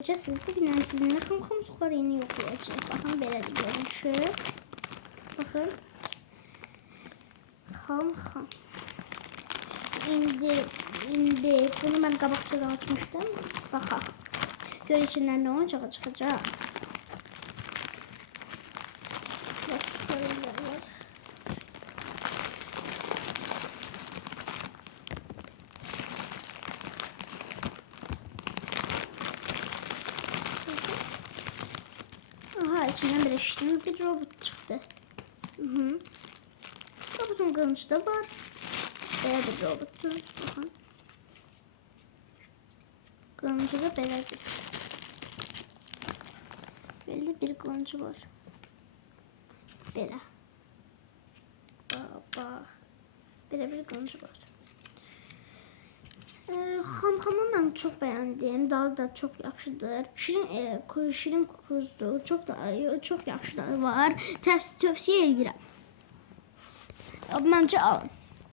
Bugün sizinle xam suxarını yoxlayacağıq. Baxın, belə bir görünüşü. Baxın. Xam. İndi bunu mən qabaqcadan açmışdım. Baxaq. Gör içindən nə olacağı çıxacaq. Aha, içinden bir eşitli bir robot çıktı. Robotun kılıcı da var. Böyle bir robottur. Bakın. Kılıcı da böyledir. Belli bir kılıcı var. Böyle. Bak. Böyle bir kılıcı var. Xamxamı mən çox bəyəndim. Dadı da çox yaxşıdır. Şirin kukuruzdur. Çox yaxşı dadı var. Tövsiyə edirəm. Məncə alın.